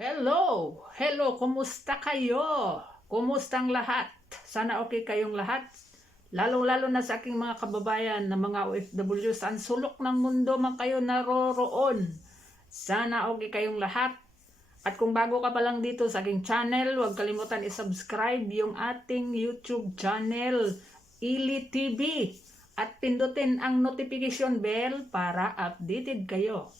Hello! Hello! Kumusta kayo? Kumusta ang lahat? Sana okay kayong lahat. Lalo-lalo na sa aking mga kababayan na mga OFW saan sulok ng mundo man kayo naroroon. Sana okay kayong lahat. At kung bago ka pa lang dito sa aking channel, huwag kalimutan i-subscribe yung ating YouTube channel, Ili TV. At pindutin ang notification bell para updated kayo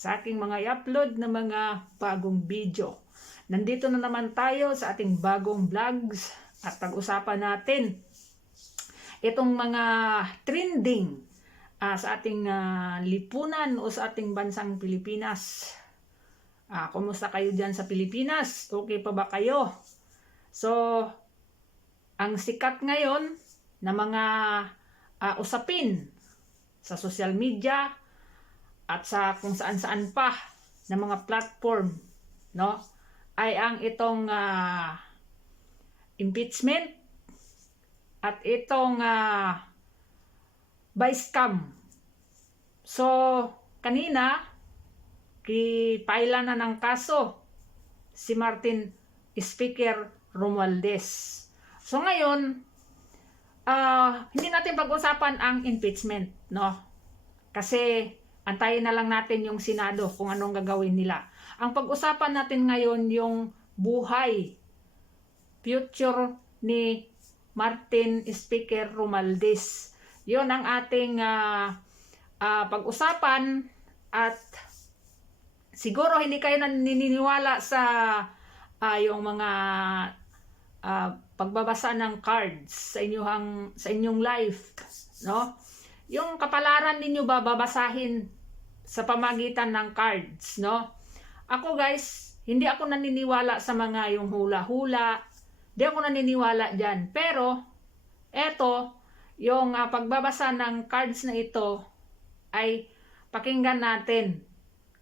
sa aking mga i-upload na mga bagong video. Nandito na naman tayo sa ating bagong vlogs at pag-usapan natin itong mga trending sa ating lipunan o sa ating bansang Pilipinas. Kumusta kayo dyan sa Pilipinas? Okay pa ba kayo? So, ang sikat ngayon na mga usapin sa social media at sa kung saan-saan pa na mga platform, no, ay ang itong impeachment at itong vice scam. So, kanina kipaila na ng kaso si Martin Speaker Romualdez. So ngayon, hindi natin pag-usapan ang impeachment, no? Kasi antayin na lang natin yung Senado kung anong gagawin nila. Ang pag-usapan natin ngayon yung buhay, future ni Martin Speaker Romualdez. Yun ang ating pag-usapan at siguro hindi kayo naniniwala sa yung mga pagbabasa ng cards sa inyong life, no? Yung kapalaran ninyo ba babasahin sa pamagitan ng cards, no? Ako guys, hindi ako naniniwala sa mga yung hula-hula. Hindi ako naniniwala diyan. Pero eto, yung pagbabasa ng cards na ito ay pakinggan natin.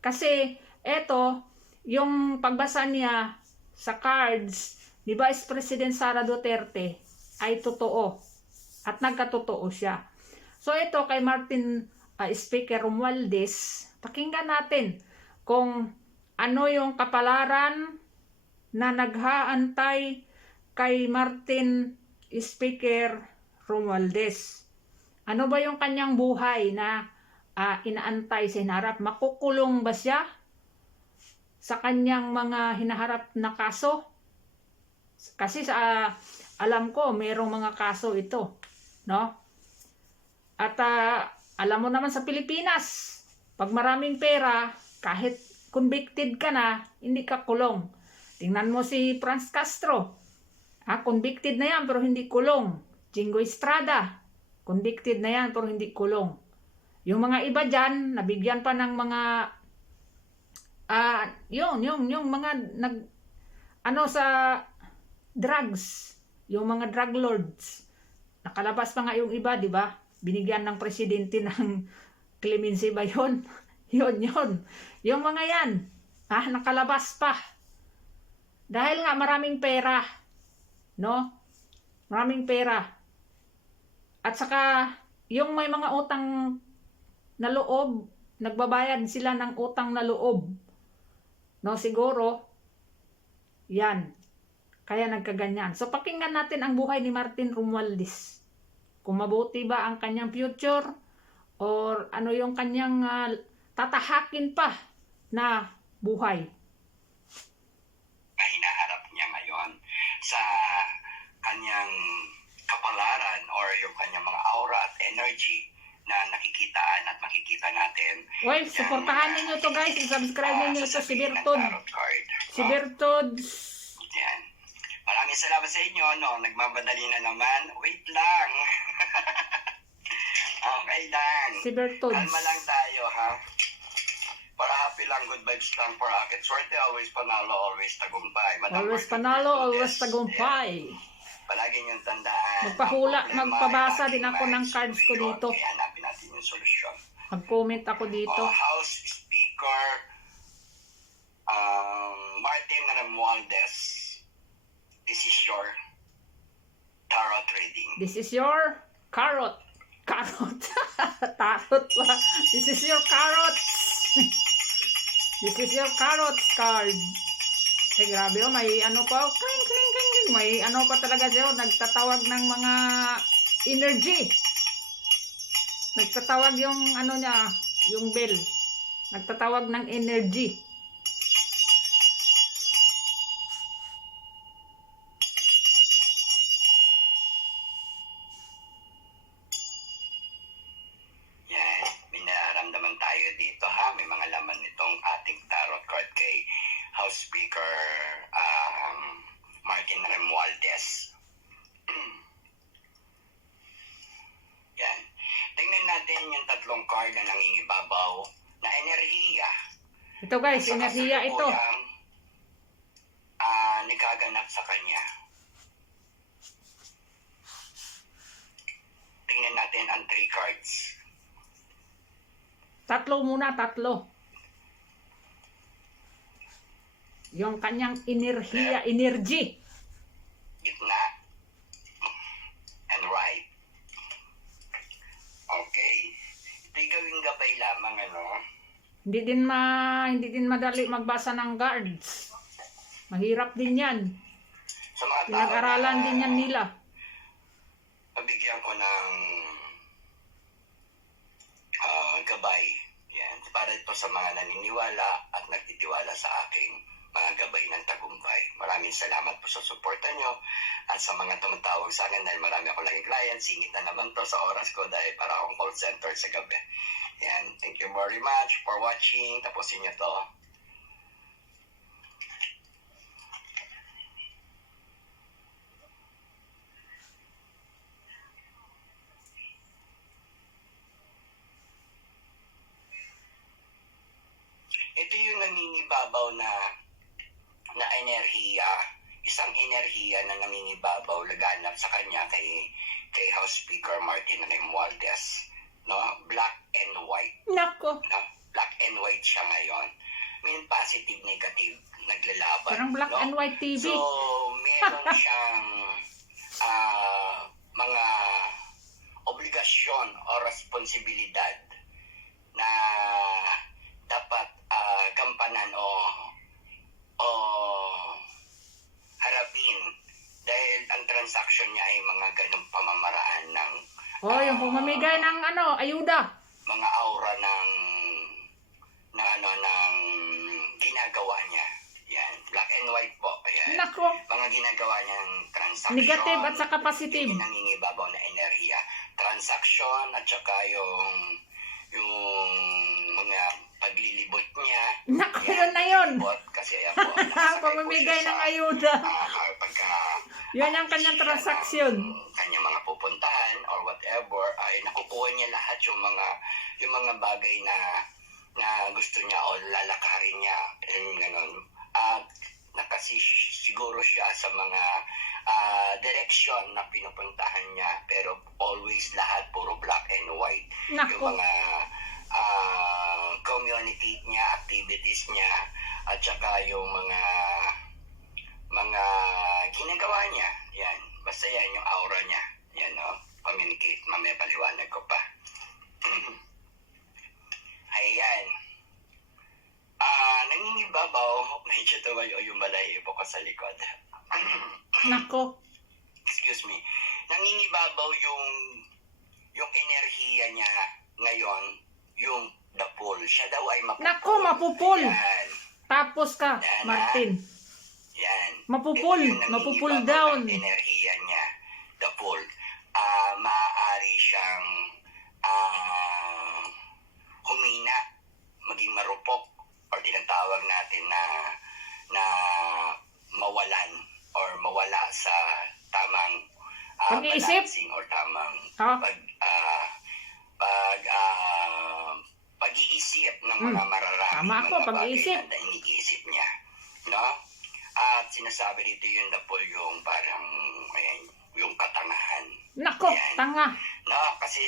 Kasi eto, yung pagbasa niya sa cards ni Vice President Sara Duterte ay totoo at nagkatotoo siya. So ito kay Martin Speaker Romualdez, pakinggan natin kung ano yung kapalaran na naghaantay kay Martin Speaker Romualdez. Ano ba yung kanyang buhay na inaantay sa hinaharap? Makukulong ba siya sa kanyang mga hinaharap na kaso? Kasi sa alam ko mayroong mga kaso ito, no? At alam mo naman sa Pilipinas, pag maraming pera, kahit convicted ka na, hindi ka kulong. Tingnan mo si Franz Castro. Convicted na yan pero hindi kulong. Jingo Estrada, convicted na yan pero hindi kulong. Yung mga iba dyan, nabigyan pa ng mga yung mga sa drugs, yung mga drug lords. Nakalabas pa nga yung iba, di ba? Binigyan ng presidente ng clemency ba yun? Yun. Yung mga yan, nakalabas pa. Dahil nga maraming pera, no? Maraming pera. At saka, yung may mga utang na loob, nagbabayad sila ng utang na loob. No, siguro, yan. Kaya nagkaganyan. So, pakinggan natin ang buhay ni Martin Romualdez. Kung mabuti ba ang kanyang future or ano yung kanyang tatahakin pa na buhay. Hinaharap niya ngayon sa kanyang kapalaran or yung kanyang mga aura at energy na nakikitaan at makikita natin. Well, supportahan ninyo to guys. I-subscribe ninyo to si Bertod. Si Bertod. Yan. Maraming salamat sa inyo, no? Nagmamadali na naman. Wait lang. Okay lang. Si Bertod. Kalma lang tayo, ha? Para happy lang, good vibes lang for akit. Swerte, always panalo, always tagumpay. Always panalo, always tagumpay. Palagi niyong tandaan. Magpabasa din ako ng cards ko dito. Kaya hanapin natin yung solusyon. Mag-comment ako dito. House Speaker Martin Romualdez. This is your tarot reading. This is your carrot. Tarot pa. This is your carrots. This is your carrots card. Grabe oh, may ano pa, oh, kling, kling, kling, kling. May ano pa talaga siya, oh, nagtatawag ng mga energy. Nagtatawag yung ano niya, yung bell. Nagtatawag ng energy. Yan, may nararamdaman tayo dito ha. May mga laman nitong ating tarot card kay House Speaker Martin Romualdez. Yan. Tingnan natin yung tatlong card na nangingibabaw na enerhiya. Ito guys, Sa enerhiya ito. kasalukuyang, nagaganap sa kanya. Tingnan natin ang 3 cards. Tatlo muna, tatlo. Yung kanyang enerhiya, energy. Gitna and right. Okay. Ito'y gawing gabay lamang, ano? Hindi din madali magbasa ng guards. Mahirap din 'yan. Sa mga tao Pinag-aralan na din yan nila. Pabigyan ko ng gabay. Yan. Para ito sa mga naniniwala at nagtitiwala sa aking mga gabay ng tagumpay. Maraming salamat po sa suporta nyo at sa mga tumatawag sa akin dahil marami akong laging client. Singit na naman to sa oras ko dahil para akong call center sa gabi. Yan. Thank you very much for watching. Tapusin nyo to. Ito yung nangingibabaw na enerhiya, isang enerhiya na nangingibabaw laganap sa kanya kay House Speaker Martin Romualdez, no? Black and white, Nako, no? Black and white siya ngayon. Mean positive, negative, naglalaban, parang black no? and white TV. So, meron siyang mga obligasyon o responsibilidad na dapat gampanan o harapin dahil ang transaction niya ay mga ganong pamamaraan ng Yung pumamigay ng ayuda. mga aura ng ginagawa niya. Yan, black and white po. Ayan. Nako, Mga ginagawa niyang transaction. negative at saka positive. Yung nangingibabaw na enerhiya. Transaction at saka yung mga paglilibot niya. Nako, yun na yun. Paglilibot, kasi ayan po, nakasakay po Pamamigay siya ng sa, ayuda. pagka Yan ang kanyang transaksyon. kanyang mga pupuntahan or whatever ay nakukuha niya lahat yung mga bagay na gusto niya o lalakarin niya, yung ganun. Siguro siya sa mga direksyon na pinupuntahan niya, pero always lahat puro black and white. Yung Nako, mga community niya, activities niya, at saka yung mga ginagawa niya. Yan, basta yan yung aura niya. Yan, no? Communicate, mamaya paliwanag ko pa. Ayan. Nangingibabaw, medyo tumayo yung balahibo ko sa likod. nako, Excuse me. Nangingibabaw yung enerhiya niya ngayon, yung the pool. Siya daw ay mapupul. Nako, mapupul. Ayan. Tapos ka, Yan, Martin. Yan. Mapupul, Ito yung mapupul nangingibabaw down. ng enerhiya niya, the pool. Maaari siyang humina, maging marupok, or tinatawag natin na mawalan or mawala sa tamang Pag-iisip. balancing or tamang Ah. pag-iisip ng mga mararami, Tama ako, mga pag-iisip. bagay na iniisip niya, no? At sinasabi dito yung dapol yung parang ayan, yung katangahan. Nako, Yan. tanga. No, kasi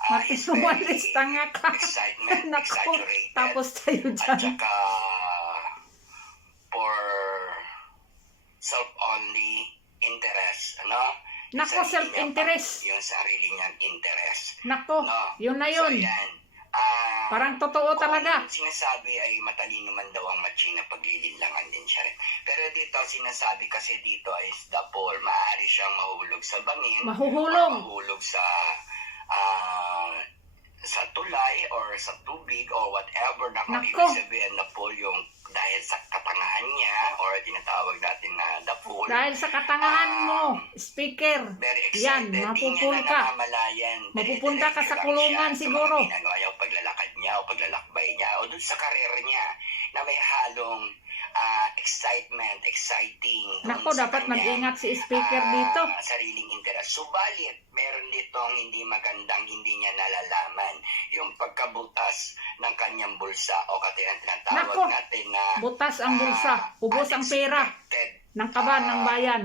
Martin he's very Romualdez, tanga ka. excitement, Nako, exaggerated. tapos tayo At dyan. saka for self-only interest, ano? Nako, Sarili self-interest. niya, yung sarili niyang interest. Nako, No? yun na So, yun. yan. Parang totoo talaga. Kung sinasabi ay matalino man daw ang matching na paglilinlangan din siya rin. Pero dito, sinasabi kasi dito is the pool. Maaari siyang mahulog sa bangin. Mahuhulog. O mahulog sa tulay or sa tubig or whatever na kung Nako. ibig sabihin na pool yung dahil sa katangahan niya or tinatawag natin na the pool. Dahil sa katangahan mo, speaker. Very Yan, excited. mapupul Di niya ka. na namamalayan. Mapupunta ka sa Dire-diretso lang kulungan siya siguro. Sa mga ginagawa niya, o paglalakad niya, o paglalakbay niya, o dun sa karir niya na may halong excitement, exciting. dun Nako, sa dapat kanyang, mag-ingat si speaker dito. Sariling interes. Subalit, meron ditong hindi magandang hindi niya nalalaman. Yung pagkabutas ng kanyang bulsa o tinatawag Nako, natin na butas ang bulsa, ubos ang pera unexpected, ng kaban ng bayan.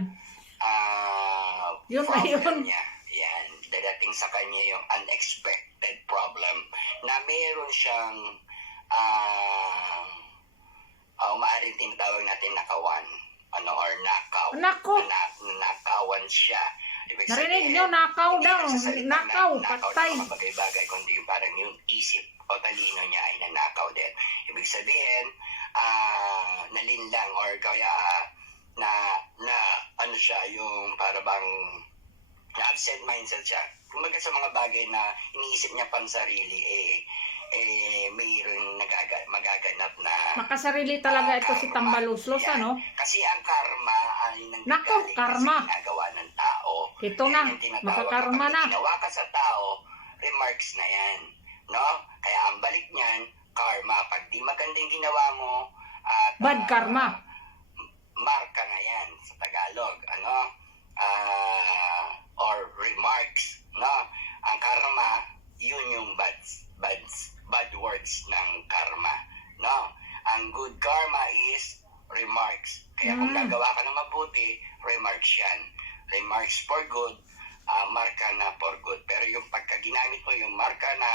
Yun na problem yun. niya. Yan, dadating sa kanya yung unexpected problem na meron siyang maaaring tinatawag natin nakawan or nakaw. Nako. Nakawan siya. Ibig Narinig sabihin, nyo, nakaw hindi daw. nagsasalitang Nakaw, nakaw patay. ng mga bagay-bagay, kundi parang yung isip o talino niya ay nanakaw din. Ibig sabihin, nalinlang or kaya na ano siya, yung para bang na-absent mindset siya. Kumbaga sa mga bagay na iniisip niya pansarili, mayroong magaganap na Makasarili talaga ito si karma. Tambaluslos, Yan. ano? Kasi ang karma ay Nako, nanggagaling karma. sa ginagawa ng tao. Ito Yan na, yung tinatawag makakarma kapag na. ginawa ka sa tao, remarks na yan. No? Kaya ang balik niyan, karma. Pag di magandang ginawa mo, at Bad karma. marka na yan sa Tagalog. Ano? Or remarks. No? Ang karma, yun yung bad words ng karma. No? Ang good karma is remarks. Kaya kung gagawa ka ng mabuti, remarks yan. Remarks for good, marka na for good. Pero yung pagka ginamit mo yung marka na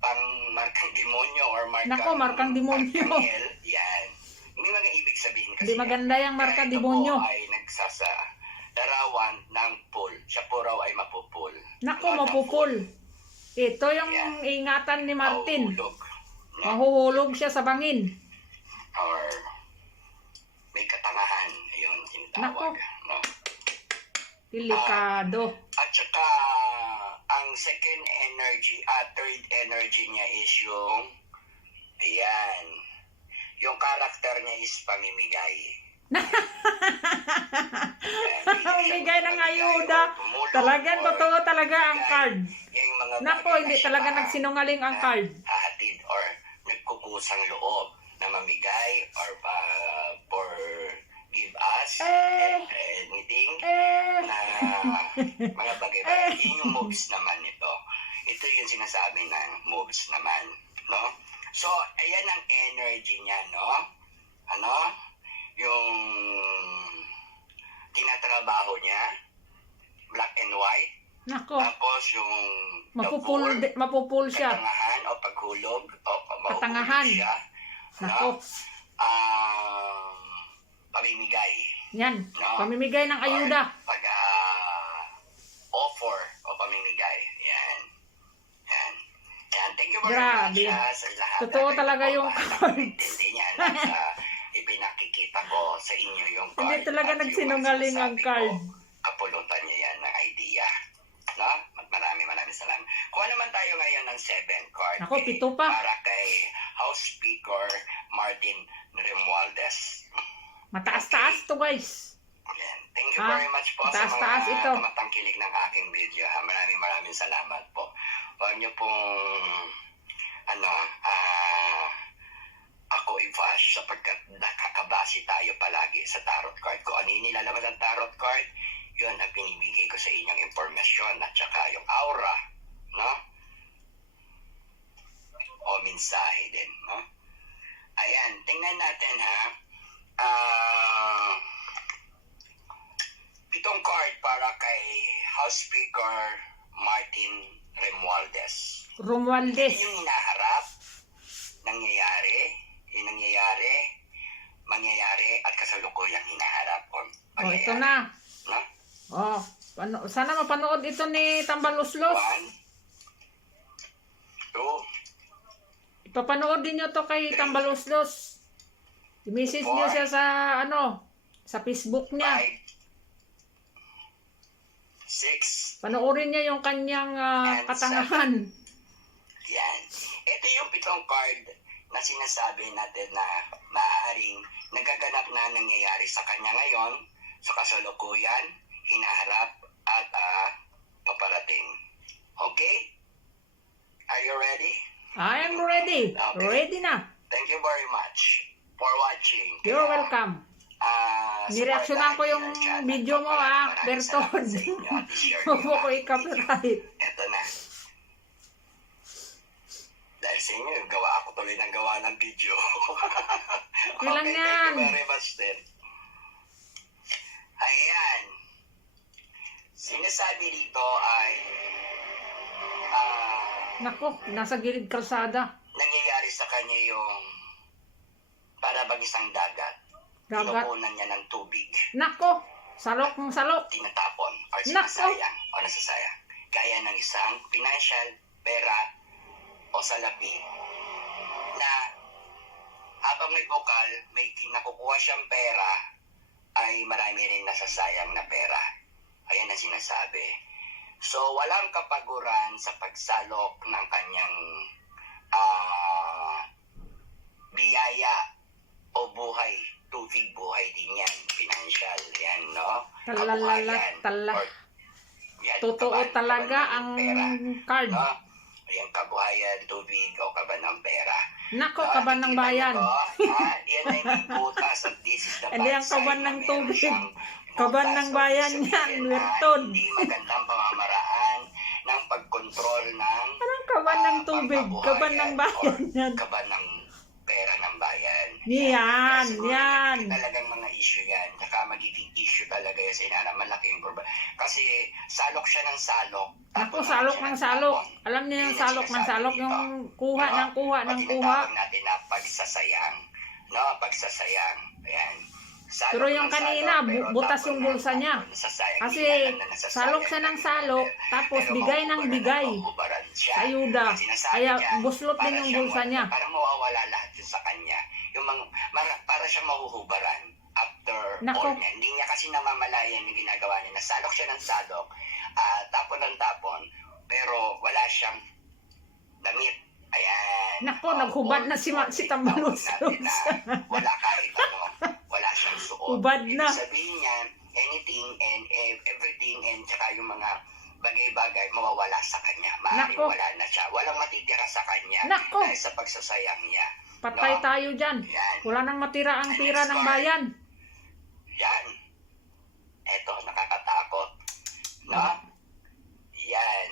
pang markang demonyo or Nako, markang demonyo. markang hell, yan. Hindi ibig sabihin kasi. Di maganda yung marka Kaya demonyo. ito po ay larawan ng pool. Siya po raw ay mapupul. Nako, Not a mapupul. Ito yung Yan. ingatan ni Martin. Mahuhulog. No? Mahuhulog siya sa bangin. Or may katangahan. Ayun, tinatawag. Nako. No? Delikado. At saka, ang second energy, third energy niya is yung, ayan, yung karakter niya is pamimigay. Bigay ng ayuda. Talagang totoo talaga ang card. Yung mga Nako, bagay hindi na siya talaga pa nagsinungaling ang card. hahatid or nagkukusang loob na mamigay or for give us anything na mga bagay-bagay. Yun yung moves naman ito. Ito yung sinasabi ng moves naman. No? So, ayan ang energy niya, no? Ano? Yung tinatrabaho niya, black and white. Nako, Tapos yung mapupul siya. katangahan o paghulog o Katangahan. mahuhulog siya. Nako, Pamimigay. yan. No? Pamimigay ng ayuda. Pag offer o pamimigay. Yan. Yan. Yan. Thank you very Grabe. much sa lahat. Totoo Kayo talaga po, yung bahala cards. mag-intindi niyan at sa ipinakikita ko sa inyo yung card. Hindi talaga at yung nagsinungaling ang sinasabi card. ko, kapulutan niya yan ng idea. No? Maraming salamat. Kuha naman tayo ngayon ng 7 card. Ako, pito pa. Para kay House Speaker Martin Romualdez. Mataas-taas to, guys. Yan. Thank you Ah, very much po sa taas-taas mga ito. tumatangkilik ng aking video. Maraming salamat po. Huwag niyo pong ako i-bash sapagkat nakakabase tayo palagi sa tarot card. Kung ano yung nilalaman ng tarot card, yun ang pinibigay ko sa inyong informasyon at saka yung aura, no? O mensahe din, no? Ayan, tingnan natin ha. 7 card para kay House Speaker Martin Romualdez. Romualdez. Yung hinaharap, mangyayari at kasalukuyang hinaharap. Oh, ito na. No? Oh, sana mapanood ito ni Tambaluslos. 1, 2, Ipapanood din nyo to kay Tambaluslos. I-message nyo siya sa Sa Facebook niya. 5, 6, Panoorin niya yung kanyang And katangahan. yan. Ito yung 7 card na sinasabi natin na maaaring nagaganap na nangyayari sa kanya ngayon, sa kasalukuyan, hinaharap, at paparating. Okay? Are you ready? I am ready. Okay. Ready na. Thank you very much for watching. You're Kaya, welcome. supportahan Nireaksyonan ko niyo yung ang channel video ko. mo, Maraming Berton. salamat sa inyo. I-share Huwag niyo mo ang ko aking video. i-copyright. Eto na. Dahil sa inyo, gawa ako tuloy ng gawa ng video. Ilan Okay, yan? thank you very much din. Ayan. Sinasabi dito ay Nako, nasa gilid kalsada. nangyayari sa kanya yung para bang isang dagat. Dagat. Kinukunan niya ng tubig. Nako, salok ng salok. Tinatapon or Nako. sinasayang o nasasayang. Gaya ng isang financial, pera o salapi na habang may bukal, may nakukuha siyang pera ay marami rin nasasayang na pera. Ayan ang sinasabi. So, walang kapaguran sa pagsalok ng kanyang biyaya o buhay. Tubig buhay din yan. Financial. Yan, no? Talalala, Kabuhayan. tala. Or, yan, Totoo kaban talaga ng ang pera. card. No? Ayan, kabuhayan, tubig o kaban ng pera. Nako, No? kaban ng Nakikita bayan. niyo to? Yan ay may butas at this is the Hindi bad ang kaban sign na ng meron tubig. siyang Kaban butas. ng So, bayan ibig yan, sabihin na Berton. Hindi magandang pamamaraan ng pagkontrol ng Anong kaban ng tubig? Kaban ng bayan or yan. kaban ng pera ng bayan. Yan, Siguro yan. talagang mga issue yan. Tsaka magiging issue talaga yan sa inana. Malaking problema. Kasi salok siya ng salok. Nako, tapon salok siya ng ng salok. tapon. Alam niyo yung Yun ang salok ng sinasabi salok, dito. yung kuha No? ng kuha O ng kuha. tinatawag natin na pagsasayang. No? Pagsasayang. Ayan. Salok Pero yung ng kanina, salok, pero butas tapon yung ng bulsa niya. tapon. Nasasayang. Kasi Hindi alam na nasasayang salok siya ng na salok, tapos pero bigay ng mahuhubaran bigay at mahuhubaran siya. sa ayuda. Ang sinasabi Kaya niya, buslot din para yung siyang bulsa niya. Para mawawala lahat yun sa kanya. Yung para siya mahuhubaran after Nako. all niya. Hindi niya kasi namamalayan yung ginagawa niya. Nasalok siya ng salok, tapon ng tapon, pero wala siyang damit. Ayan. Nako, naghubad na si Tambalos. Wala kahit ano. Wala siyang suot. Hubad na. Ibig sabihin niya, anything and everything and saka yung mga bagay-bagay mawawala sa kanya. Maaaring Nako. wala na siya. Walang matitira sa kanya Nako. dahil sa pagsasayang niya. Patay No? tayo dyan. Yan. Wala nang matira ang pira ng bayan. Yan. Eto, nakakatakot. No? Yan.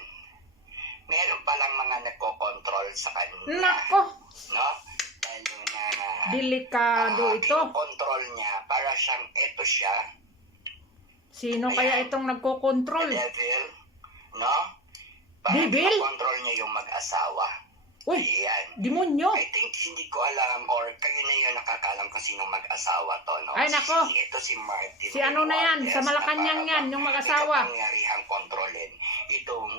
Meron palang mga nagko-control sa kanya. Nako, No? Lalo na delikado ito. control niya para siyang eto siya. Sino kaya itong nagko-control? The devil. No? Para Devil? control niya yung mag-asawa. Uy, Ayan. demonyo. I think hindi ko alam or kayo na yun nakakalam kung sinong mag-asawa to, no? Ay, nako. Ito si Martin. Si ano na yan, sa Malacanang yan, yung mag-asawa. Ikapangyarihang kontrolin itong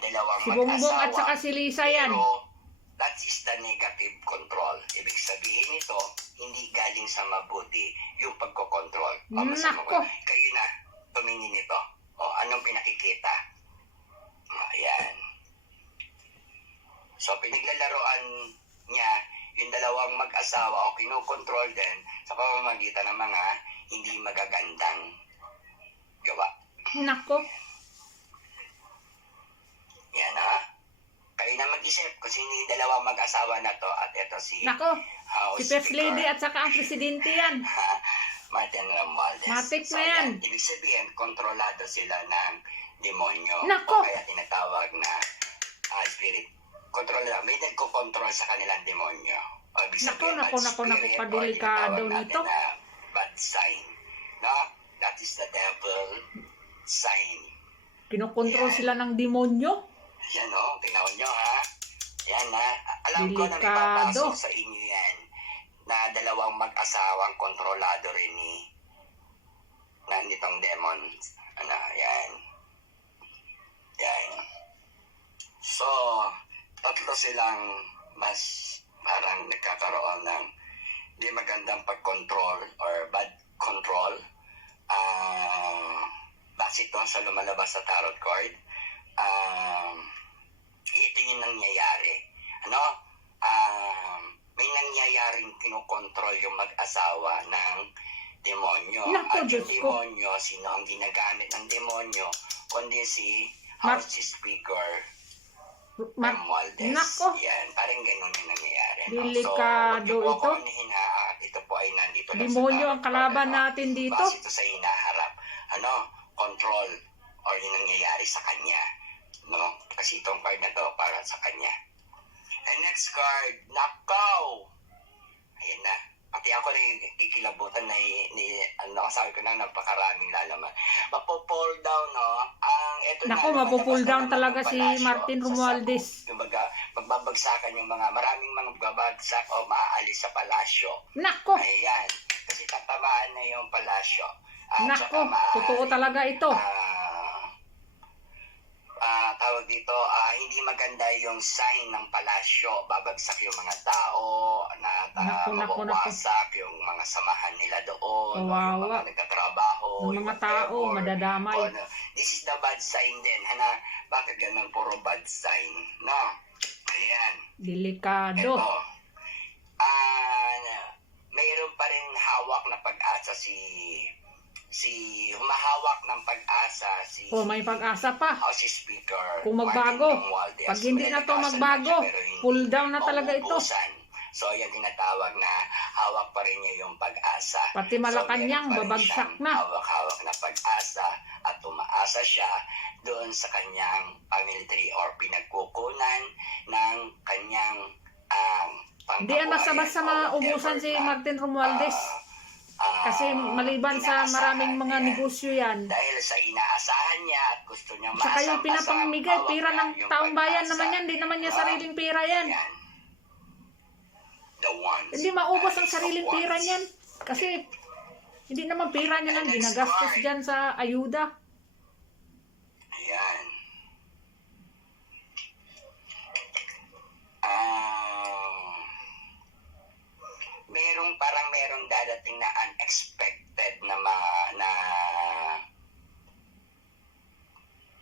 dalawang Si Bongbong mag-asawa. at saka si Lisa yan. Pero that is the negative control. Ibig sabihin ito, hindi galing sa mabuti yung pagkokontrol. O, masama Nako. ko. Kayo na, tumingin ito. O, anong pinakikita? Ayan. So, pinaglalaroan niya yung dalawang mag-asawa o kinukontrol din sa pamamagitan ng mga hindi magagandang gawa. Nako, Yan, ha? Kayo na mag-isip kung sino yung dalawang mag-asawa na to at ito si nako. House Si First Speaker Lady at saka ang presidente yan. Martin Romualdez. Matik na yan. Ibig sabihin, kontrolado sila ng demonyo. Nako. O kaya tinatawag na spirit. Kontrolado. May nagko-control sa kanilang demonyo. O ibig Nako, sabihin, nako, bad nako, nako, spirit, o padelikado tinatawag natin nito. na bad sign. No? That is the devil sign. Kinokontrol Yan. sila ng demonyo. Yan o, tingnan nyo ha. Yan ha. Alam ko na may Delikado. papasok sa inyo yan na dalawang mag-asawang kontrolado rin na nitong demon. Ano, yan. Yan. So, tatlo silang mas parang nagkakaroon ng di magandang pag-control or bad sa lumalabas sa tarot card, ito yung nangyayari. Ano? May nangyayaring kinokontrol yung mag-asawa ng demonyo. Naku, At yung Diyos ko. demonyo, sino ang ginagamit ng demonyo? Kundi si Mar- House Speaker Mar- Romualdez. Nako. Yan, parang ganun yung nangyayari. No? Delikado so, huwag niyo po ito. ako anihin ha, at ito po ay nandito lang Demonyo sa ang kalaban ano, natin dito. base ito sa hinaharap. Ano? Control or yung nangyayari sa kanya. No? Kasi itong card na to para sa kanya. And next card, Nakaw! Ayan na. Pati ako rin kikilabutan na sabi ko na napakaraming lalaman. Mapo-pull down, no? Ito Naku, na, mapo-pull lumalabas na down naman talaga ng si palasyo Martin sa Romualdez. Cebu. Kumbaga, magbabagsakan yung maraming mga babagsak o maaalis sa palasyo. Nako, Ayan. Kasi tatamaan na yung palasyo. At nako, saka maaari, totoo talaga ito. tawag dito, hindi maganda yung sign ng palasyo. Babagsak yung mga tao, Naku, naku, naku. mawawasak yung mga samahan nila doon, o yung Kawawa. mga nagtatrabaho, Yung mga tao, whatever. madadamay. O, no, this is the bad sign din. Bakit ganun puro bad sign? No? Ayan. Delikado. Ito. Mayroon pa rin hawak na pag-asa humahawak ng pag-asa si O, may pag-asa pa. House Speaker Kung magbago. Martin Romualdez. Pag hindi na to Nag-asa magbago, siya, pero hindi pull down na talaga ito. mauubusan. So, yan tinatawag na hawak pa rin niya yung pag-asa. Pati Malacanang, meron pa rin babagsak siyang na. hawak-hawak na pag-asa at umaasa siya doon sa kanyang military or pinagkukunan ng kanyang Hindi yan basta-basta maubusan si Martin Romualdez. Kasi maliban sa maraming mga negosyo yan. Dahil sa inaasahan niya at gusto niya Saka yung pinapamigay, pira ng taong bayan naman yan. Hindi naman niya sariling pira yan. Hindi maubos ang sariling pira niyan. Kasi hindi naman pira niya lang ginagastos dyan sa ayuda. Ayan. Merong dadating na unexpected na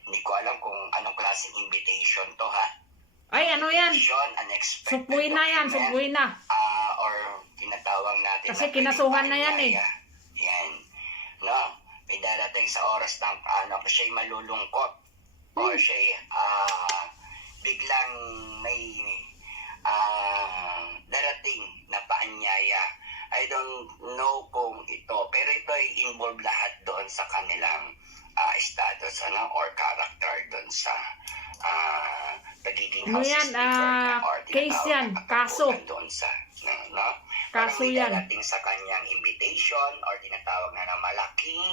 hindi ko alam kung anong klaseng invitation to, ha? Ay, ano yan? Invitation, unexpected Supwi na yan, document, supwi na. or tinatawag natin Kasi na kinasuhan na yan eh. Yan. No? May darating sa oras ng siya'y malulungkot or siya'y biglang may darating na paanyaya. I don't know kung ito, pero ito ay involve lahat doon sa kanilang status or character doon sa pagiging Ano house yan? speaker or Case tinatawag yan, na kaso. katapunan doon sa no? Kaso Parang may yan. darating sa kanyang invitation or tinatawag na malaking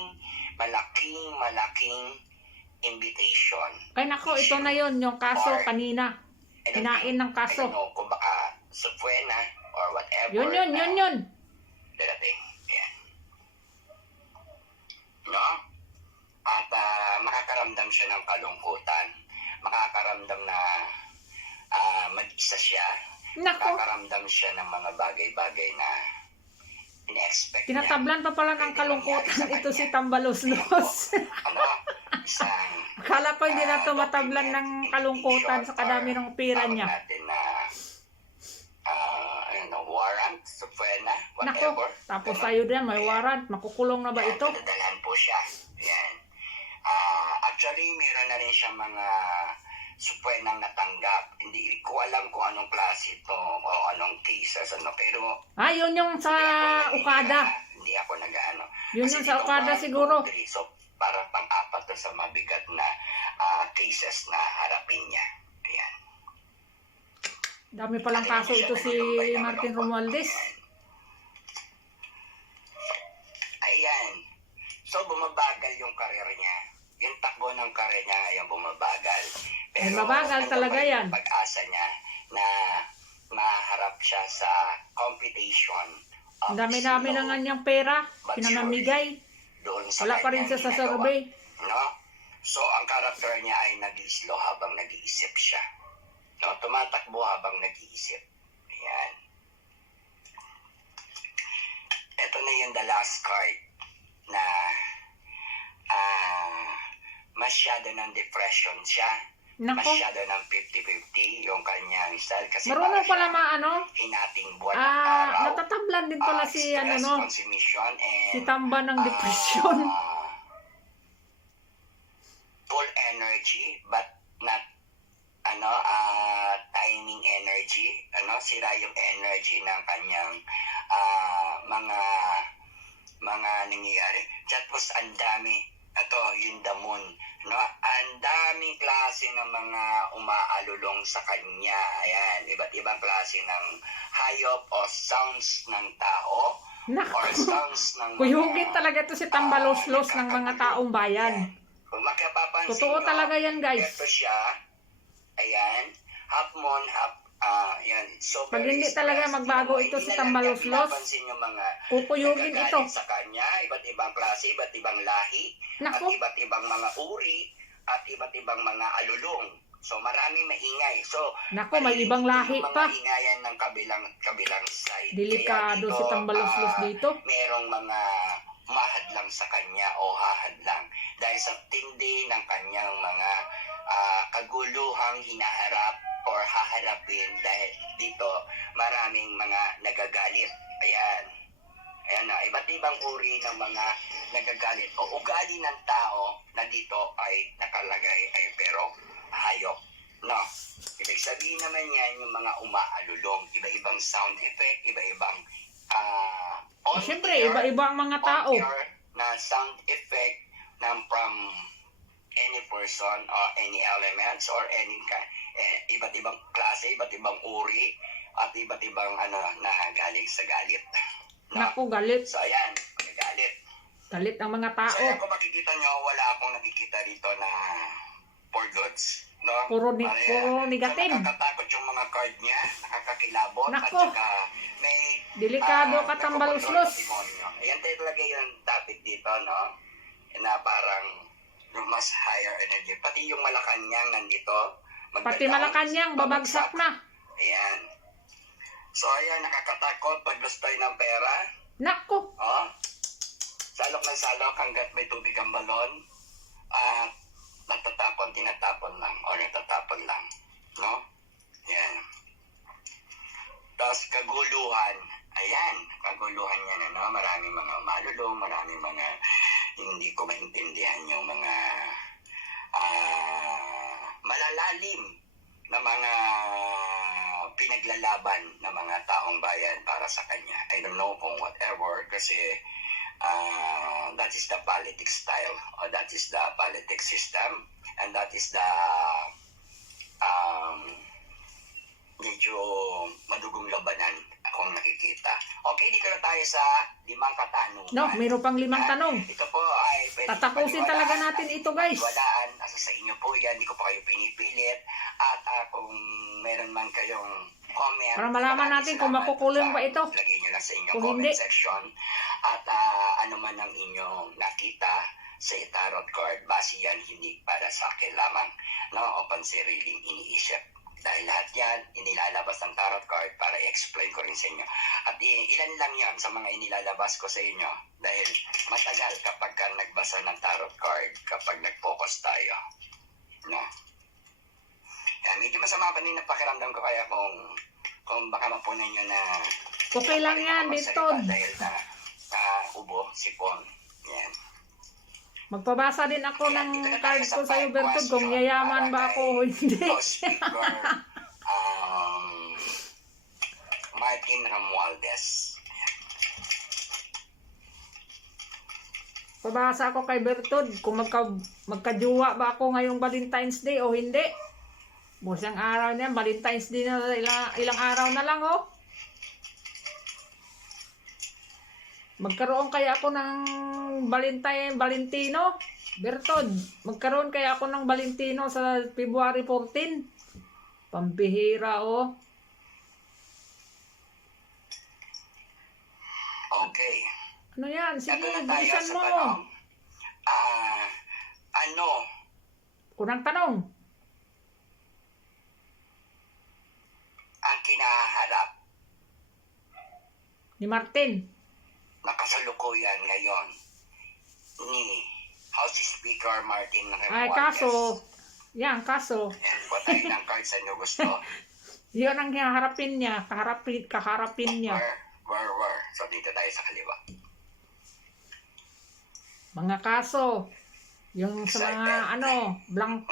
invitation. Ay nako, ito na yon yung kaso kanina. Kinain ng kaso. I don't know kung baka Sufuena or whatever. Yun. Darating. Yan. No? At makakaramdam siya ng kalungkutan. Makakaramdam na mag-isa siya. Nako, Makakaramdam siya ng mga bagay-bagay na ina-expect niya. tinatablan pa pala ng kalungkutan ito si Tambalos-los. Isang Akala ko hindi na to matablan ng kalungkutan sa kadami ng pira niya. natin na warrant, Sufuena, Nako, whatever. tapos tayo din, may warrant. Makukulong na ba ito? Nadadalhan po siya. Yan. Actually, meron na rin siya mga Sufuenang natanggap. Hindi ko alam kung anong klase ito o anong cases, pero Yun yung sa Okada. Hindi ako nag-ano. Yun Kasi yung sa dito, Okada 1, 2, siguro. 3. So, para pang-apat to sa mabigat na cases na harapin niya. Ayan. Dami palang kaso ito si Martin Romualdez. Ayan. So, bumabagal yung karir niya. Yung takbo ng karir niya ngayon bumabagal. Ay, mabagal talaga yan. Pag-asa niya na maharap siya sa competition. Ang dami-dami na nga niyang pera. Pinamamigay. Doon sa Wala pa rin siya sa survey. No? So, ang character niya ay nag-slow habang nag-iisip siya. No? Tumatakbo habang nag-iisip. Ayan. Ito na yung the last card na masyado ng depression siya. Nako, Masyado ng 50-50 yung kanyang style kasi marunong pala siyang maano. hinating buwan at araw. Natatablan din pala si Stress, ano no, consumption, and si Tamba ng depresyon. Full energy but not timing energy. Sira yung energy ng kanyang mga nangyayari. Tapos ang dami. Ito, yung the moon. Ang daming klase ng mga umaalulong sa kanya. Ayan, iba't ibang klase ng hayop o sounds ng tao Nako, or sounds ng kuyugin talaga to si Tambalos-los ng mga taong bayan. Kung makapapansin Totoo nyo, talaga yan, guys. ito siya, ayan, half moon, yan. So, Pag very hindi talaga stressed. magbago Hindi ito mo, si hindi na lang Tambalos-los, pinapansin yung mga kukuyugin ito. nagagalit sa kanya, iba't ibang klase, iba't ibang lahi, Nako, at iba't ibang mga uri, at iba't ibang mga alulong. So, maraming maingay. So, nako, may ibang lahi yung pa. mga ingayan ng kabilang side. Delikado si Tambalos-los dito. Merong mga mahadlang sa kanya o hahadlang dahil sa tindi ng kanyang mga kaguluhang hinaharap or haharapin dahil dito maraming mga nagagalit. Ayan na, iba't ibang uri ng mga nagagalit o ugali ng tao na dito ay nakalagay ay pero hayop. No? Ibig sabihin naman yan yung mga umaalulong, iba-ibang sound effect, iba-ibang Siyempre, iba-iba ang mga tao. na sound effect from any person or any elements or any iba't ibang klase, iba't ibang uri at iba't ibang na galing sa galit. No? Nako, galit. So ayan, galit. Galit ang mga So tao. ayan, kung makikita nyo, wala akong nakikita dito na for goods. No? Puro negative. So nakakatakot yung mga card niya, nakakakilabot Nako. at saka may Delikado ka, Tambalos-los. Ayan talaga yung topic dito, no? Na parang yung mas higher energy. Pati yung Malacanang nandito. Pati Malacanang, babagsak na. Ayan. So ayan, nakakatakot pag gusto ng pera. Nako, Oh. Salok ng salok hanggat may tubig ang balon. Tinatapon lang. O natatapon lang. No? Yan. Tapos kaguluhan. Ayan, kaguluhan yan. Maraming mga malulong, maraming mga hindi ko maintindihan yung mga malalalim na mga pinaglalaban ng mga taong bayan para sa kanya. I don't know kung whatever kasi that is the politics style or that is the politics system and that is the medyo madugong labanan akong nakikita. Okay, dito na tayo sa 5 katanungan. no, mayroon pang 5 tanong. Ito po ay pwede Tatapusin talaga natin ito, guys. Walaan, sa inyo po yan, hindi ko pa kayo pinipilit. At kung meron man kayong comment, Para malaman natin kung makukulong ba ito. Lagay nyo lang sa inyong Kung comment hindi. section. At ano man ang inyong nakita sa tarot card, base yan hindi para sa akin lamang, no? O pansariling iniisip. Dahil lahat yan, inilalabas ng tarot card para i-explain ko rin sa inyo. At ilan lang yan sa mga inilalabas ko sa inyo. Dahil matagal kapag ka nagbasa ng tarot card, kapag nag-focus tayo. No? Yan, medyo masama pa rin ang pakiramdam ko kaya kung baka mapunan nyo na Okay lang yan, dito. dahil na ubo, sipon. Yan. Magpabasa din ako ng card ko sa iyo, Bertod, kung yayaman ba ako o hindi. Speaker, Martin Romualdez. Pabasa ako kay Bertod kung magkajuwa ba ako ngayong Valentine's Day o hindi. Busang araw niyan, Valentine's Day na ilang araw na lang, oh. Magkaroon kaya ako ng Valentino? Bertod, magkaroon kaya ako ng Valentino sa February 14? Pambihira, oh. Okay. Ano yan? Sige, Ito na tayo bilisan sa mo. tanong. Ano Kunang tanong. ang kinaharap Ni Martin. na kasalukuyan ngayon ni House Speaker Martin Ay, Romualdez. kaso, Yan, kuha tayo ng cards sa inyo gusto. yun ang haharapin niya, kaharapin niya. Where? So, dito tayo sa kaliwa. Mga kaso, yung sa mga blank.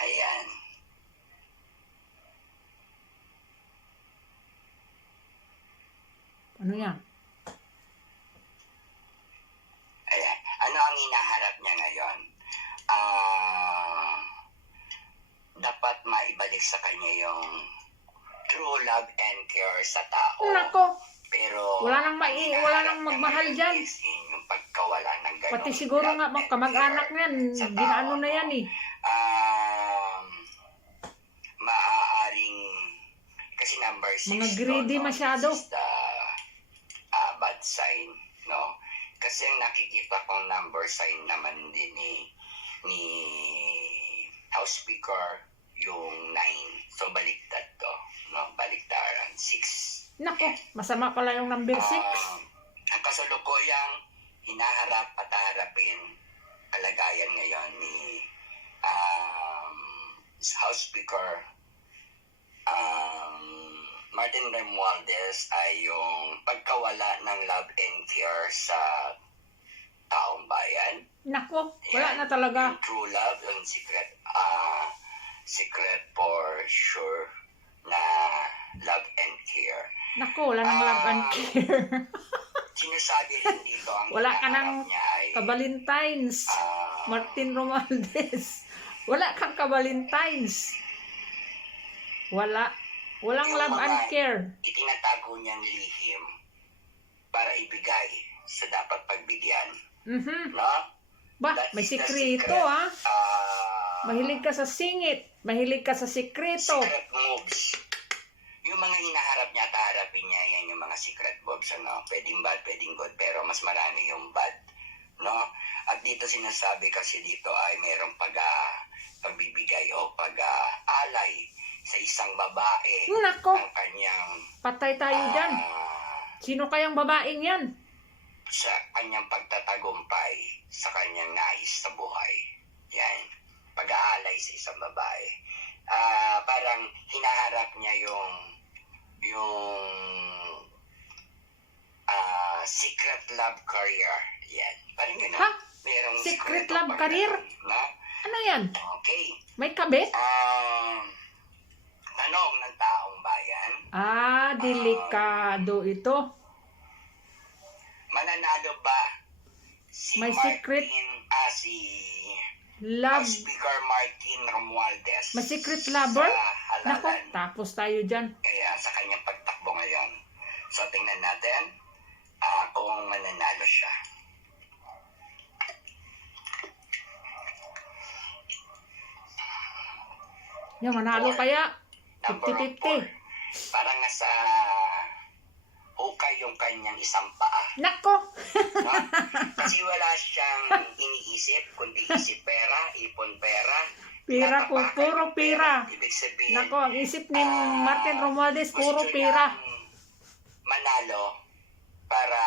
Ayan. Ano yan? Ayan. Ano ang hinaharap niya ngayon? Dapat maibalik sa kanya yung true love and care sa tao. Nako, Pero wala nang magmahal dyan. Yung pagkawala ng ganun. Pati siguro love nga, and kamag-anak care niyan, sa tao, ginaano na yan eh. Maaaring kasi number 6 Mga greedy masyado. is the bad sign, no? Kasi ang nakikita kong number sign naman din ni House Speaker yung 9. So baliktad to, no? Baliktaran 6. Nako, masama pala yung number 6. Ang kasalukuyang hinaharap at haharapin kalagayan ngayon ni House Speaker Martin Romualdez ay yung pagkawala ng love and care sa taong bayan. Nako, wala na talaga. Yung true love, yung secret for sure na love and care. Nako, wala nang love and care. Sinasabi rin dito ang Wala ka hinaharap ng niya ay Kabalintines, Martin Romualdez. Wala kang Kabalintines. Walang yung love and mga care. itinatago niyang lihim para ibigay sa dapat pagbigyan. No? Ba, That may is the sikreto secret, Mahilig ka sa singit. Mahilig ka sa sikreto. secret moves. Yung mga hinaharap niya at harapin niya, yan yung mga secret moves. Ano? Pwedeng bad, pwedeng good, pero mas marami yung bad. No? At dito sinasabi kasi dito ay mayroong pagbibigay o pag-alay sa isang babae. Nako, Ang kanyang patay tayo dyan. Sino kayang babaeng yan? sa kanyang pagtatagumpay sa kanyang nais sa buhay. Yan. Pag-aalay sa isang babae. Parang hinaharap niya yung secret love career. Yan. Parang yun. Ha? Merong Secret sikreto love pag career? ganun, no? Ano yan? Okay. May kabit? Tanong ng taong bayan, Delikado ito. mananalo ba si May Martin, secret si love. House Speaker Martin Romualdez May secret lover? sa Nako, halalan tapos tayo dyan. kaya sa kanyang pagtakbo ngayon? So tingnan natin kung mananalo siya. Yung manalo kaya? Number 50-50. 4. Parang nasa hukay yung kanyang isang paa. Nako! No? Kasi wala siyang iniisip, kundi isip pera, ipon pera. Pira po, tinatapakan puro yung pira. Ibig sabihin, Nako, ang isip ni Martin Romualdez, puro gusto pira. niyang manalo para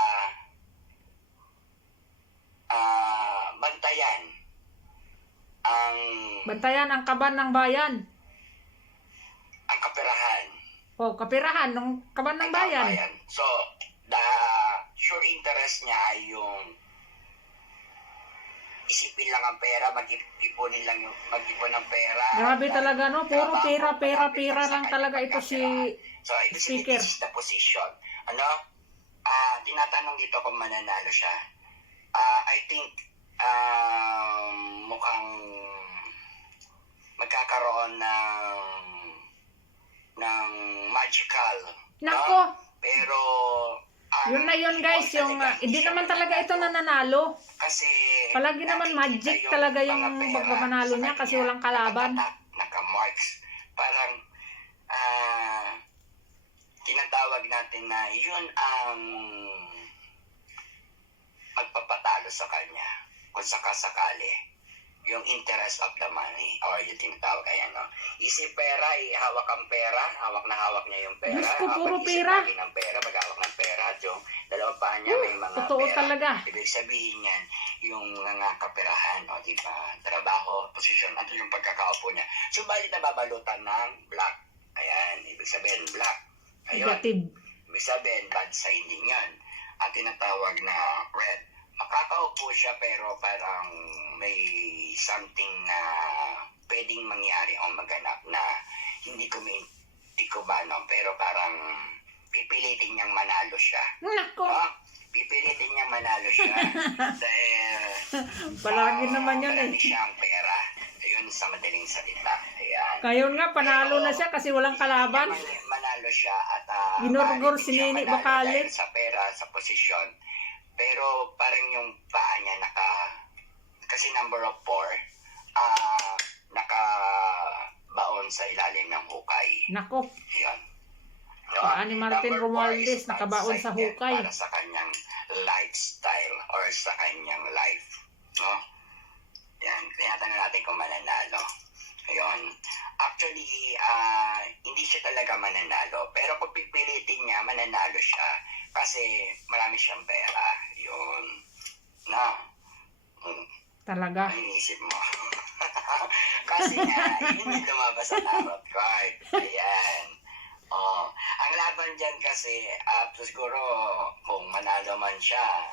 Bantayan ang kaban ng bayan. ang kaperahan O, kapirahan ng kaban ng bayan. So, the sure interest niya ay yung isipin lang ang pera, mag-ipon ng pera. Grabe talaga, no? Puro Trabaho, pira lang talaga ito si So, ibig sabihin, Speaker. this is the position. Ano? Tinatanong dito kung mananalo siya. I think, mukhang magkakaroon ng magical. Nako! No? Pero, Yun na yun, guys. Yung, hindi naman talaga ito nananalo. kasi Palagi naman magic talaga yung pagpapanalo niya kasi walang kalaban. Naka-marks. Parang tinatawag natin na yun ang magpapatalo sa kanya kung sakasakali. yung interest of the money or yung tinatawag kaya no. Isip pera, hawak ang pera, hawak na hawak niya yung pera. Diyos ko, puro Pag-isip pera. lagi ng pera, pag-hawak ng pera, at yung dalawang paa niya may mga Totoo pera. talaga. Ibig sabihin yan, yung nangakaperahan, o diba, trabaho, posisyon, at yung pagkakaupo niya. Subalit nababalutan ng black. Ayan, ibig sabihin black. Ayun, Negative. ibig sabihin bad sign din yan. At tinatawag na red. Makakaupo siya pero parang may something na pwedeng mangyari o maganap na hindi ko ba no, pero parang pipilitin niyang manalo siya. Nako. No? Pipilitin niyang manalo siya dahil Palagi naman yun eh. marami siyang pera. Ayun sa madaling salita. Ayan. Ngayon nga, panalo na siya kasi walang kalaban. Manalo siya at Ginurgur maaaring si siya Nini manalo Bakalit. dahil sa pera, sa posisyon. Pero parang yung paa niya kasi number of 4, nakabaon sa ilalim ng hukay. Nako. Yan. No? Paa ni Martin Number 4 Romualdez, is nakabaon sa outside yan hukay. para sa kanyang lifestyle or sa kanyang life. No? Yan. Tinatanong natin kung mananalo. Ayun. Actually, hindi siya talaga mananalo. Pero kung pipilitin niya, mananalo siya. Kasi marami siyang pera. Yun. No? Talaga. Ang inisip mo. Kasi nga, yun yung lumabas sa tarot card. Ayan. Oh, ang laban dyan kasi, siguro, kung manalo man siya,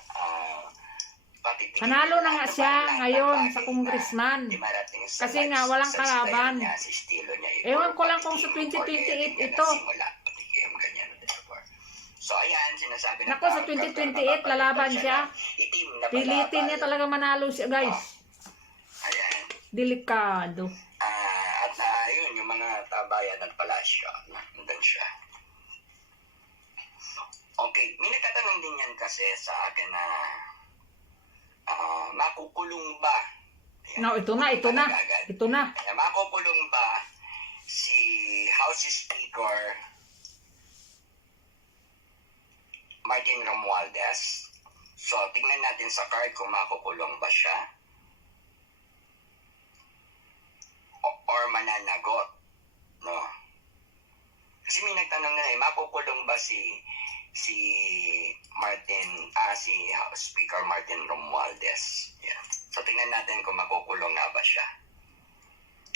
Panalo na nga siya ngayon sa congressman. Kasi nga, walang kalaban. Ewan ko lang kung sa 2028 ito. So, ayan, sinasabi ng Nako, sa 2028 lalaban siya. Pilitin niya talaga manalo siya, guys. Ayan. Delikado. At yun, yung mga tabayan at palasyo. Nandun siya. Okay, may nagtatanong din yan kasi sa akin na makukulong ba? Ayan, No, ito na. Ito na. Ayan, makukulong ba si House Speaker Martin Romualdez? So, tingnan natin sa card kung makukulong ba siya or mananagot, no? Kasi may nagtanong na makukulong ba si Speaker Martin Romualdez? Yeah. So, tingnan natin kung makukulong nga ba siya.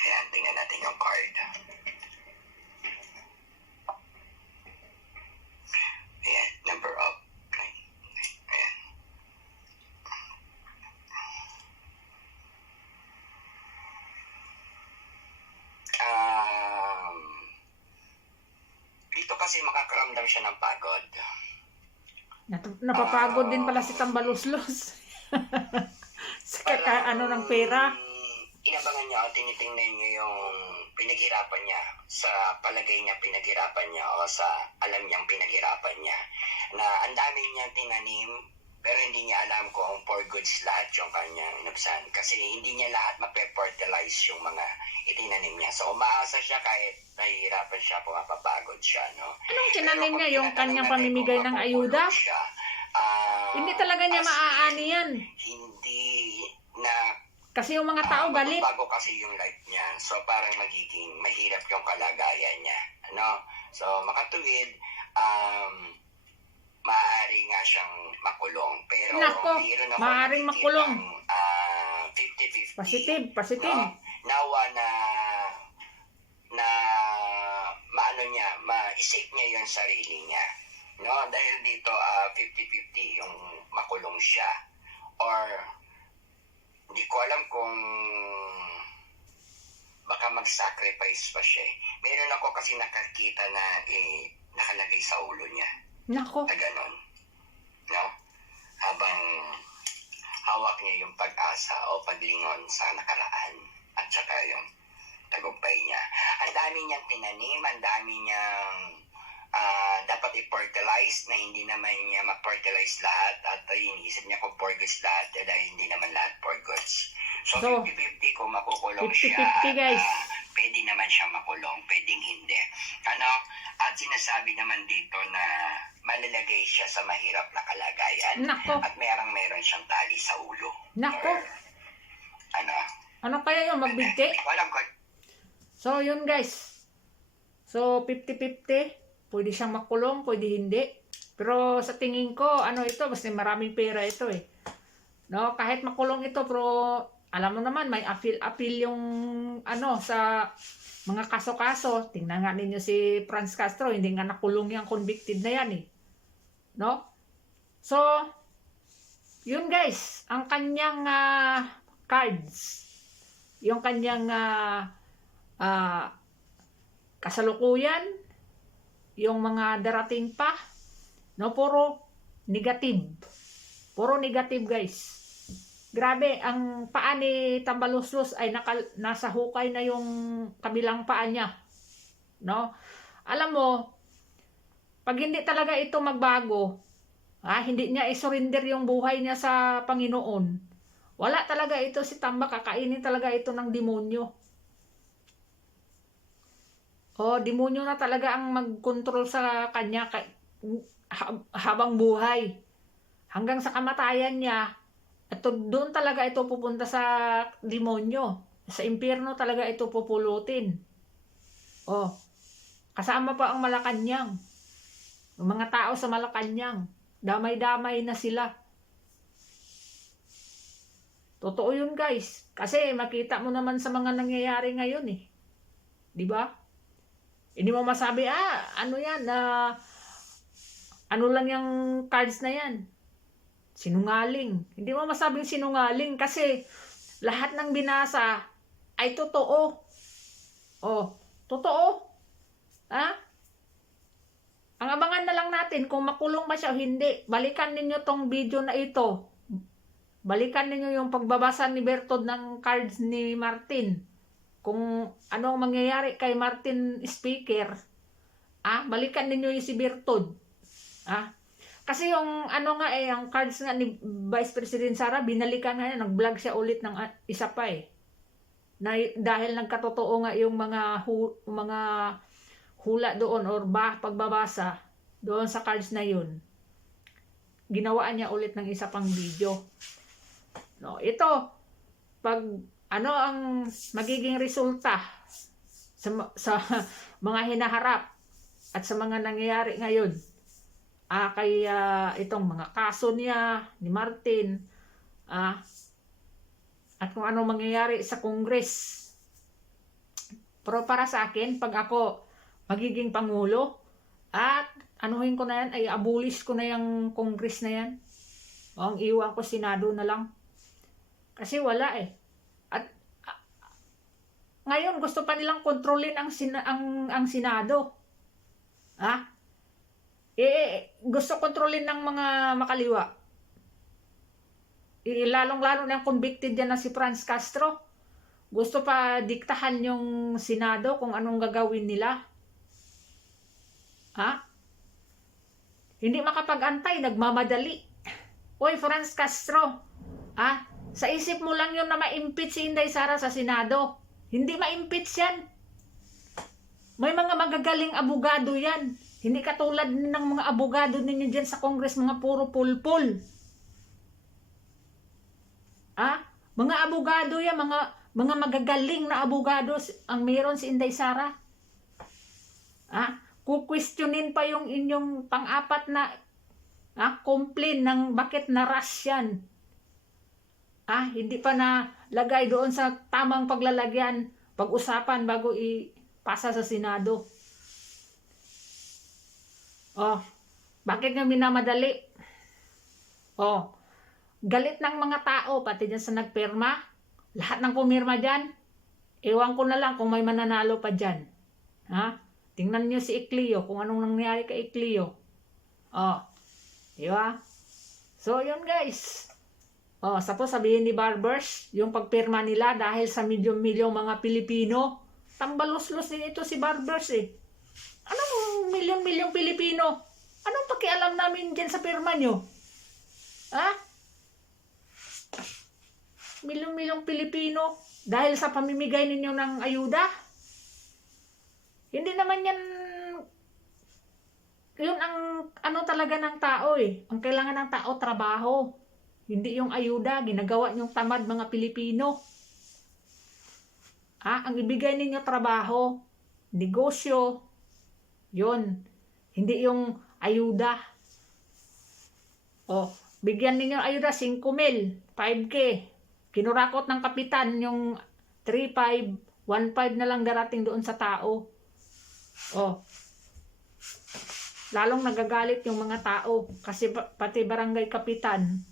Ayan, tingnan natin yung card. Ayan, number of 9. Ayan. Dito kasi makakaramdam siya ng pagod. Napapagod din pala si Tambaluslos. Sa ano ng pera. Inabangan niya o tinitingnan niya yung pinaghirapan niya. Sa palagay niya pinaghirapan niya o sa alam niyang pinaghirapan niya. Na ang dami niyang tinanim pero hindi niya alam kung for goods lahat yung kanyang inubsan. Kasi hindi niya lahat mape-fertilize yung mga itinanim niya. So umaasa siya kahit nahihirapan siya, pumapapagod siya. No? Anong tinanim niya? Yung kanyang pamimigay ng ayuda? Hindi talaga niya maaani yan. Hindi na kasi yung mga tao galit. Bago kasi yung life niya. So parang magiging mahirap yung kalagayan niya. Ano? So makatuwid, maaari nga siyang makulong. Pero nako, maaaring makulong. 50-50. Positive. No? Nawa na maano niya, ma-save niya yung sarili niya. No? Dahil dito 50-50 yung makulong siya. Or hindi ko alam kung baka mag-sacrifice pa siya. Meron ako kasi nakakita na nakalagay sa ulo niya. Nako. Na ganon. No? Habang hawak niya yung pag-asa o paglingon sa nakaraan at saka yung tagumpay niya. Ang dami niyang tinanim, ang dami niyang dapat i-fertilize na hindi naman niya ma-fertilize lahat at iniisip niya kung for goods lahat dahil hindi naman lahat for goods. So 50-50 kung makukulong 50-50 siya guys. Pwede naman siya makulong, pwedeng hindi. Ano? At sinasabi naman dito na malalagay siya sa mahirap na kalagayan. Nako. At meron siyang tali sa ulo. Nako. Or, Ano kaya yun, magbigti? Hindi ko alam ko. So, yun guys. So, 50-50. Pwede siyang makulong, pwede hindi. Pero sa tingin ko, ano ito, basta maraming pera ito eh. No, kahit makulong ito, pero alam mo naman, may appeal yung ano sa mga kaso-kaso. Tingnan nga ninyo si Franz Castro, hindi nga nakulong yung convicted na yan eh. No? So, yun guys, ang kanyang cards, yung kanyang kasalukuyan, yung mga darating pa, no, puro negative. Puro negative guys. Grabe, ang paa ni Tambaluslos ay nasa hukay na yung kabilang paa niya. No? Alam mo, pag hindi talaga ito magbago, hindi niya isurrender yung buhay niya sa Panginoon, wala talaga ito si Tamba, kakainin talaga ito ng demonyo. Demonyo na talaga ang mag-control sa kanya habang buhay. Hanggang sa kamatayan niya, at doon talaga ito pupunta sa demonyo. Sa impyerno talaga ito pupulutin. Kasama pa ang Malacanang. Ang mga tao sa Malacanang, damay-damay na sila. Totoo yun guys. Kasi makita mo naman sa mga nangyayari ngayon eh. Di ba? Hindi mo masabi, ano yan, ano lang yung cards na yan. Sinungaling. Hindi mo masabing sinungaling kasi lahat ng binasa ay totoo. Totoo. Ang abangan na lang natin kung makulong ba siya o hindi. Balikan ninyo tong video na ito. Balikan ninyo yung pagbabasa ni Bertod ng cards ni Martin. Kung ano ang mangyayari kay Martin Speaker. Balikan ninyo yung si Bertod. Kasi yung ano nga yung cards nga ni Vice President Sara, binalikan nga nag-vlog siya ulit ng isa pa dahil nagkatotoo nga yung mga hula doon or pagbabasa doon sa cards na yun. Ginawaan niya ulit ng isa pang video. No, ito pag ano ang magiging resulta sa mga hinaharap at sa mga nangyayari ngayon. Kay itong mga kaso niya ni Martin at kung ano mangyayari sa Congress. Pero para sa akin, pag ako magiging Pangulo at anuhin ko na yan, ay abolish ko na yung Congress na yan. Ang iwan ko Senado na lang. Kasi wala At ngayon gusto pa nilang kontrolin ang Senado. Gusto kontrolin ng mga makaliwa. Lalong-lalo na yung convicted yan na si Franz Castro. Gusto pa diktahan yung Senado kung anong gagawin nila. Hindi makapag-antay, nagmamadali. Oy, Franz Castro. Sa isip mo lang yun na ma-impeach si Inday Sara sa Senado. Hindi ma-impeach yan. May mga magagaling abogado yan. Hindi katulad ng mga abogado ninyo dyan sa Congress, mga puro pulpul. Mga abogado yan, mga magagaling na abogado ang meron si Inday Sara. Kukwestiyonin pa yung inyong pang-apat na complaint ng bakit na-rush yan. Hindi pa na lagay doon sa tamang paglalagyan, pag-usapan bago ipasa sa Senado. Bakit nga minamadali? Galit ng mga tao, pati dyan sa nagpirma. Lahat ng pumirma dyan, ewan ko na lang kung may mananalo pa dyan. Tingnan nyo si Eclio, kung anong nangyari kay Eclio. Diba? So, yun guys. Tapos sabihin ni Barbers, yung pagpirma nila dahil sa milyong-milyong mga Pilipino, tambaluslos din ito si Barbers Anong milyon-milyong Pilipino? Anong pakialam namin dyan sa pirma nyo? Milyon-milyong Pilipino dahil sa pamimigay ninyo ng ayuda? Hindi naman yan, yun ang ano talaga ng tao Ang kailangan ng tao, trabaho. Hindi yung ayuda, ginagawa nyong tamad mga Pilipino. Ang ibigay ninyo trabaho, negosyo, yun. Hindi yung ayuda. O, bigyan ninyo ayuda 5,000, 5K. Kinurakot ng kapitan yung 3,500, 1,500 na lang darating doon sa tao. O, lalong nagagalit yung mga tao kasi pati barangay kapitan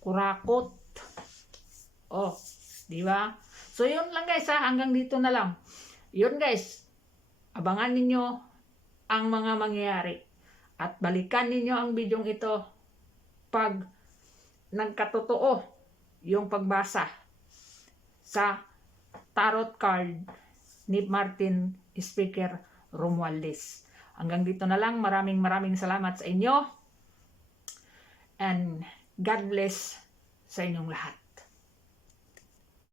kurakot. Oh, di ba? So yun lang guys hanggang dito na lang. Yun guys, abangan ninyo ang mga mangyayari at balikan ninyo ang bidyong ito pag nagkatotoo yung pagbasa sa tarot card ni Martin Speaker Romualdez. Hanggang dito na lang. Maraming salamat sa inyo. And God bless sa inyong lahat.